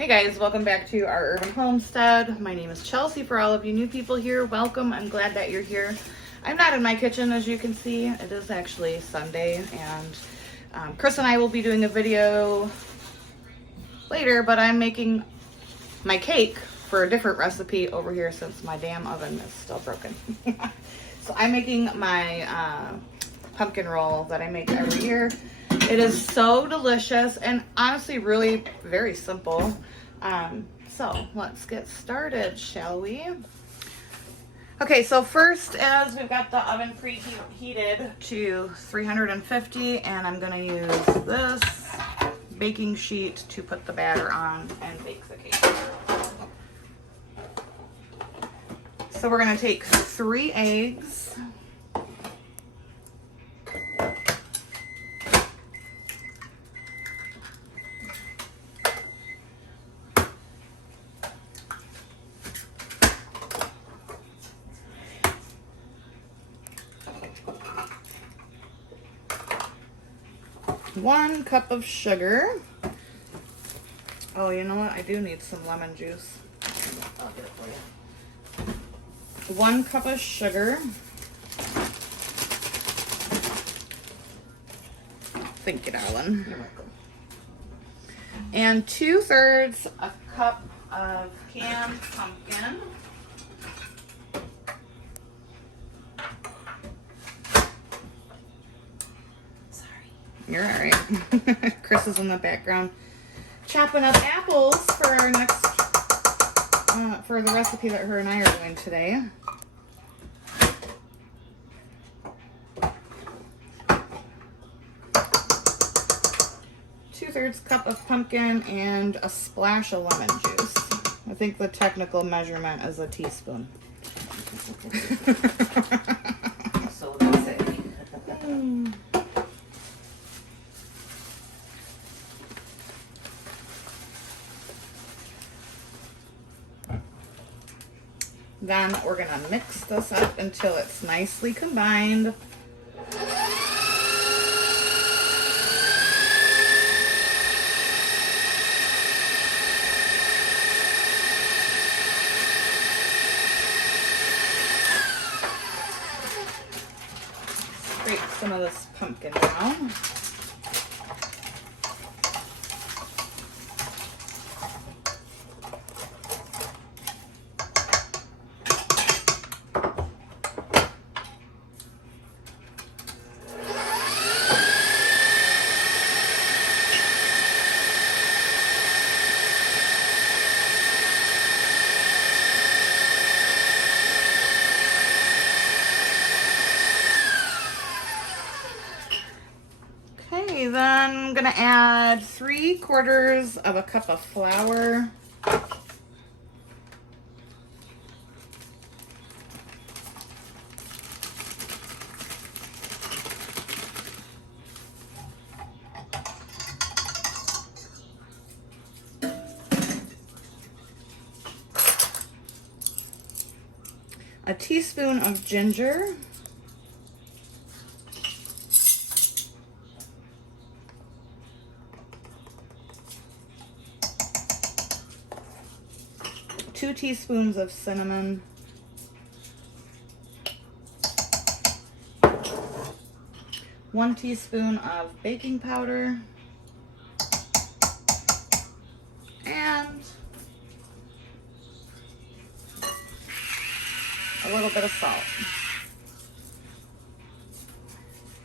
Hey guys, welcome back to our urban homestead. My name is Chelsea. For all of you new people here, welcome. I'm glad that you're here. I'm not in my kitchen, as you can see. It is actually Sunday, and Chris and I will be doing a video later, but I'm making my cake for a different recipe over here since my damn oven is still broken. So I'm making my pumpkin roll that I make every year. It is so delicious and honestly really very simple. So let's get started, shall we? Okay, so first is we've got the oven preheated to 350, and I'm going to use this baking sheet to put the batter on and bake the cake. So we're going to take 3 eggs. One cup of sugar. Oh, you know what? I do need some lemon juice. I'll get it for you. 1 cup of sugar. Thank you, darling. You're welcome. And 2/3 a cup of canned pumpkin. You're all right. Chris is in the background chopping up apples for our next, for the recipe that her and I are doing today. Two-thirds cup of pumpkin and a splash of lemon juice. I think the technical measurement is a teaspoon. So they say. Then we're going to mix this up until it's nicely combined. Scrape some of this pumpkin down. Okay, then I'm gonna add 3/4 of a cup of flour. A teaspoon of ginger. Two teaspoons of cinnamon. One teaspoon of baking powder. And a little bit of salt.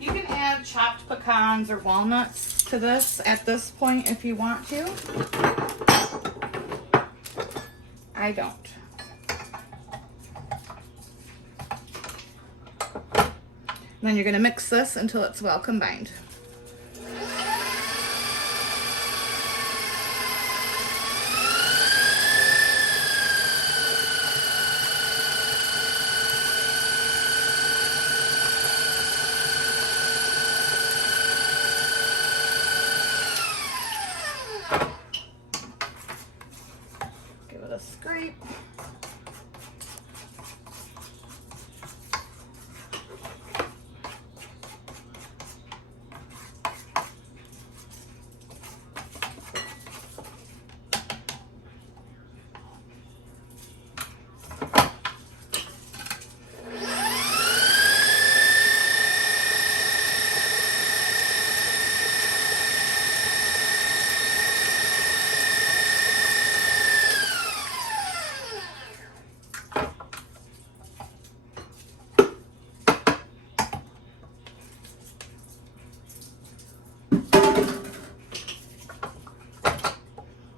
You can add chopped pecans or walnuts to this at this point if you want to. I don't. And then you're going to mix this until it's well combined. Give it a scrape.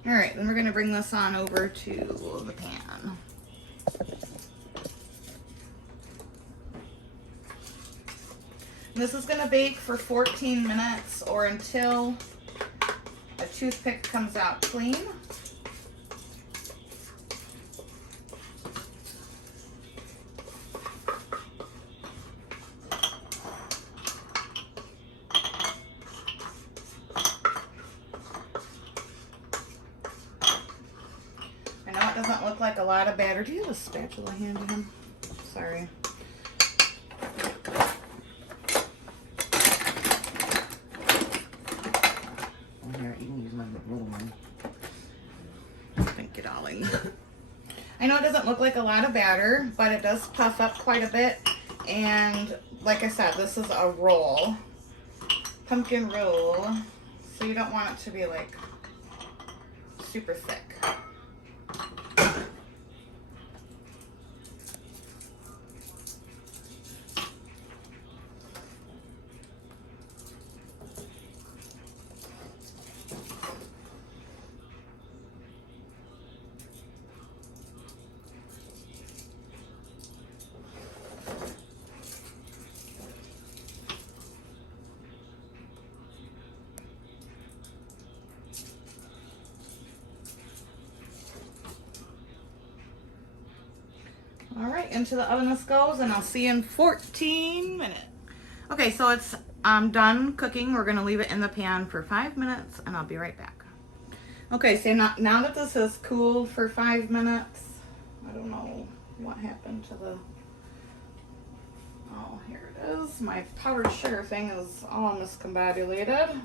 All right, then we're gonna bring this on over to the pan. This is gonna bake for 14 minutes or until a toothpick comes out clean. I know it doesn't look like a lot of batter. Do you have a spatula handy him? Sorry. Here, you can use my little one. Thank you, darling. I know it doesn't look like a lot of batter, but it does puff up quite a bit. And like I said, this is a roll, pumpkin roll. So you don't want it to be like super thick. All right, into the oven this goes, and I'll see you in 14 minutes. Okay, so it's done cooking. We're gonna leave it in the pan for 5 minutes, and I'll be right back. Okay, so now that this has cooled for 5 minutes, I don't know what happened to the, oh, here it is. My powdered sugar thing is all miscombobulated.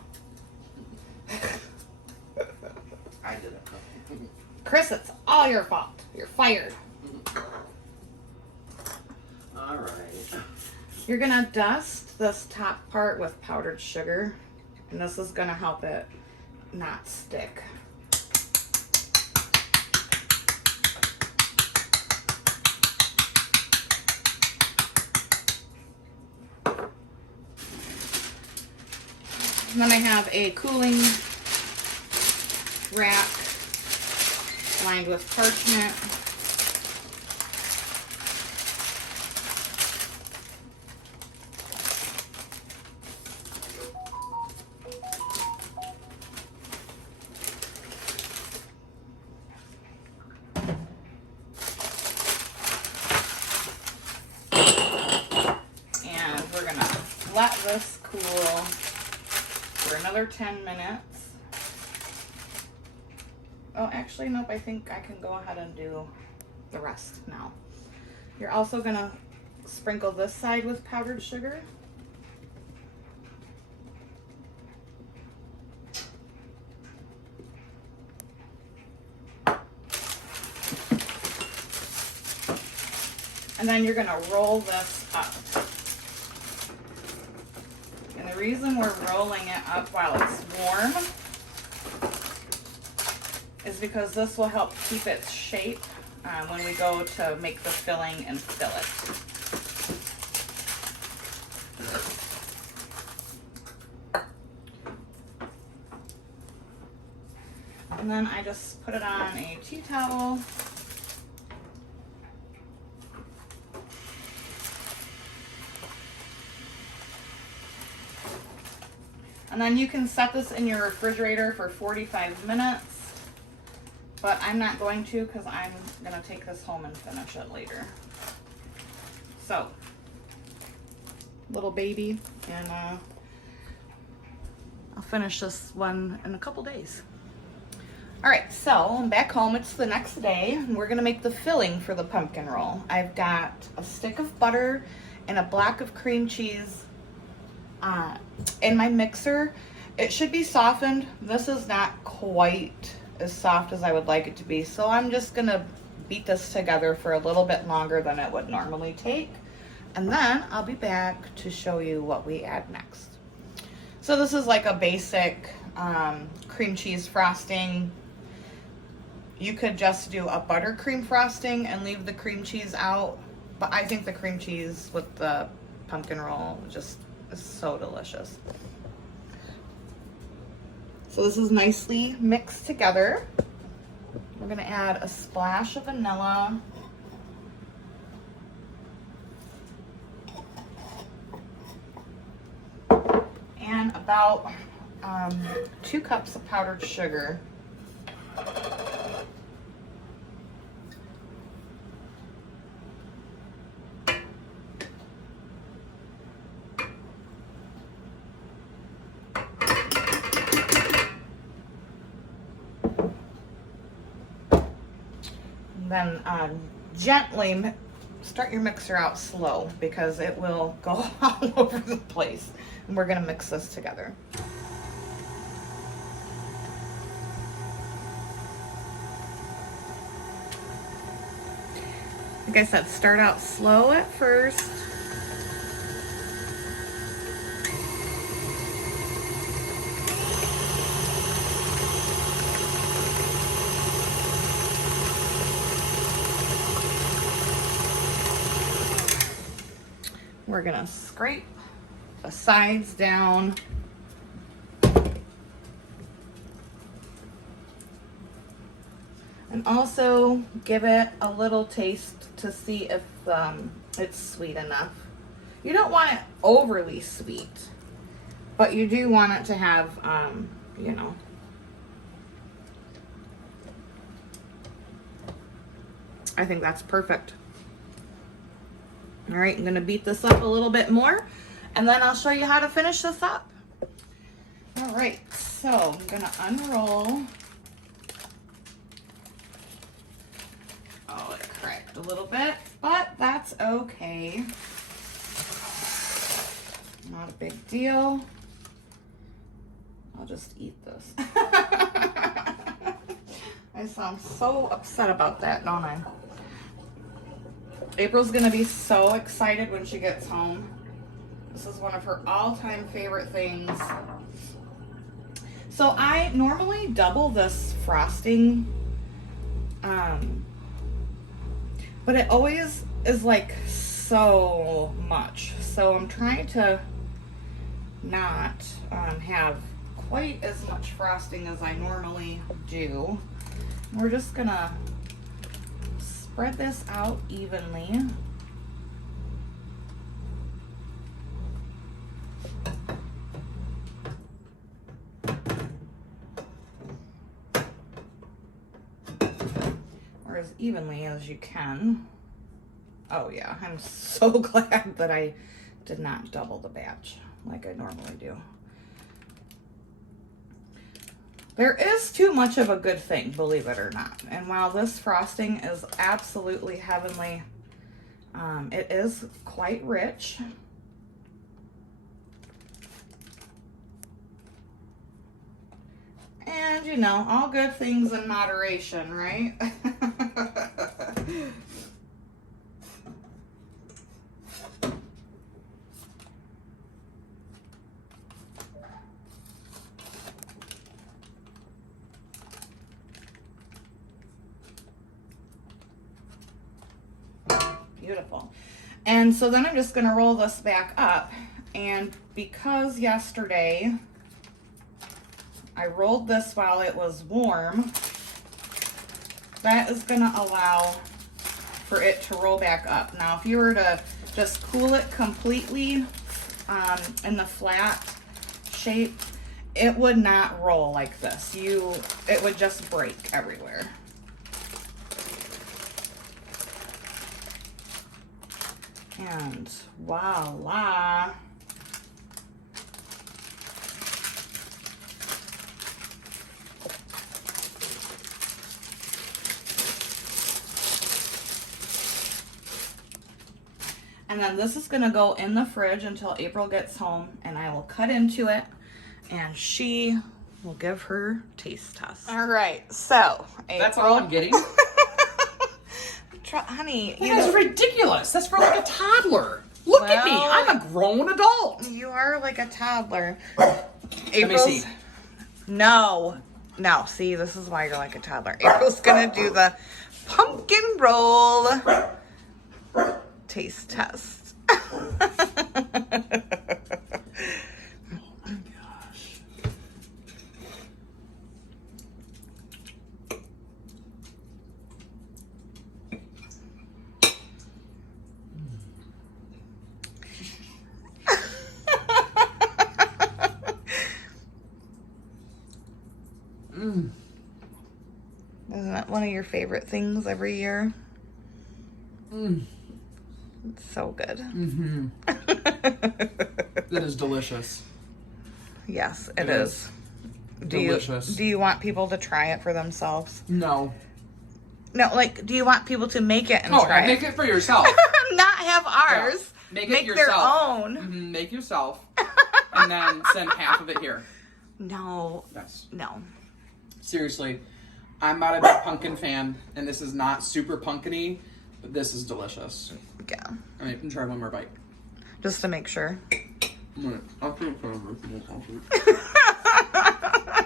I did it. Chris, it's all your fault. You're fired. All right. You're gonna dust this top part with powdered sugar, and this is gonna help it not stick. And then I have a cooling rack lined with parchment. Let this cool for another 10 minutes. Oh, actually, nope, I think I can go ahead and do the rest now. You're also gonna sprinkle this side with powdered sugar. And then you're gonna roll this up. And the reason we're rolling it up while it's warm is because this will help keep its shape when we go to make the filling and fill it. And then I just put it on a tea towel. And then you can set this in your refrigerator for 45 minutes, but I'm not going to because I'm going to take this home and finish it later. So, little baby, and I'll finish this one in a couple days. All right, so I'm back home. It's the next day, and we're going to make the filling for the pumpkin roll. I've got a stick of butter and a block of cream cheese in my mixer. It should be softened. This is not quite as soft as I would like it to be, so I'm just gonna beat this together for a little bit longer than it would normally take, and then I'll be back to show you what we add next. So this is like a basic cream cheese frosting. You could just do a buttercream frosting and leave the cream cheese out, but I think the cream cheese with the pumpkin roll just is so delicious. So this is nicely mixed together. We're gonna add a splash of vanilla. And about 2 cups of powdered sugar. Then gently start your mixer out slow because it will go all over the place. And we're gonna mix this together. Like I said, start out slow at first. We're gonna scrape the sides down. And also give it a little taste to see if it's sweet enough. You don't want it overly sweet, but you do want it to have, you know, I think that's perfect. All right, I'm gonna beat this up a little bit more and then I'll show you how to finish this up. All right, so I'm gonna unroll. Oh, it cracked a little bit, but that's okay. Not a big deal. I'll just eat this. I sound so upset about that, don't I? April's gonna be so excited when she gets home. This is one of her all-time favorite things. So I normally double this frosting, but it always is like so much. So I'm trying to not have quite as much frosting as I normally do. We're just gonna spread this out evenly. Or as evenly as you can. Oh yeah, I'm so glad that I did not double the batch like I normally do. There is too much of a good thing, believe it or not. And while this frosting is absolutely heavenly, it is quite rich. And you know, all good things in moderation, right? Beautiful. And so then I'm just going to roll this back up, and because yesterday I rolled this while it was warm, that is going to allow for it to roll back up. Now if you were to just cool it completely in the flat shape, it would not roll like this. It would just break everywhere. And voila. And then this is going to go in the fridge until April gets home, and I will cut into it and she will give her taste test. All right, so April. That's all I'm getting? Honey, That's ridiculous. That's for like a toddler. Look at me. I'm a grown adult. You are like a toddler. Let me see. No. See, this is why you're like a toddler. April's gonna do the pumpkin roll taste test. Isn't that one of your favorite things every year? It's so good. That is delicious. Yes, it is. Delicious. Do you want people to try it for themselves? No. No, like, do you want people to make it and try make it for yourself. Not have ours. Yeah. Make their yourself. own. Make yourself. And then send half of it here. No. Yes. No. Seriously, I'm not a big pumpkin fan, and this is not super pumpkin-y, but this is delicious. Yeah. All right, try one more bite. Just to make sure.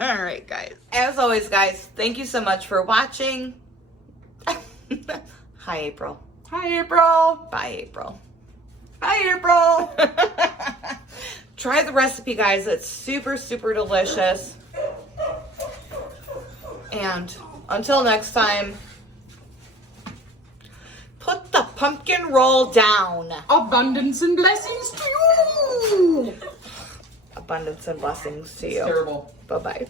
All right, guys. As always, guys, thank you so much for watching. Hi, April. Hi, April. Bye, April. Hi, April. Try the recipe, guys. It's super, super delicious. And until next time, put the pumpkin roll down. Abundance and blessings to you. Abundance and blessings to you. It's terrible. Bye-bye.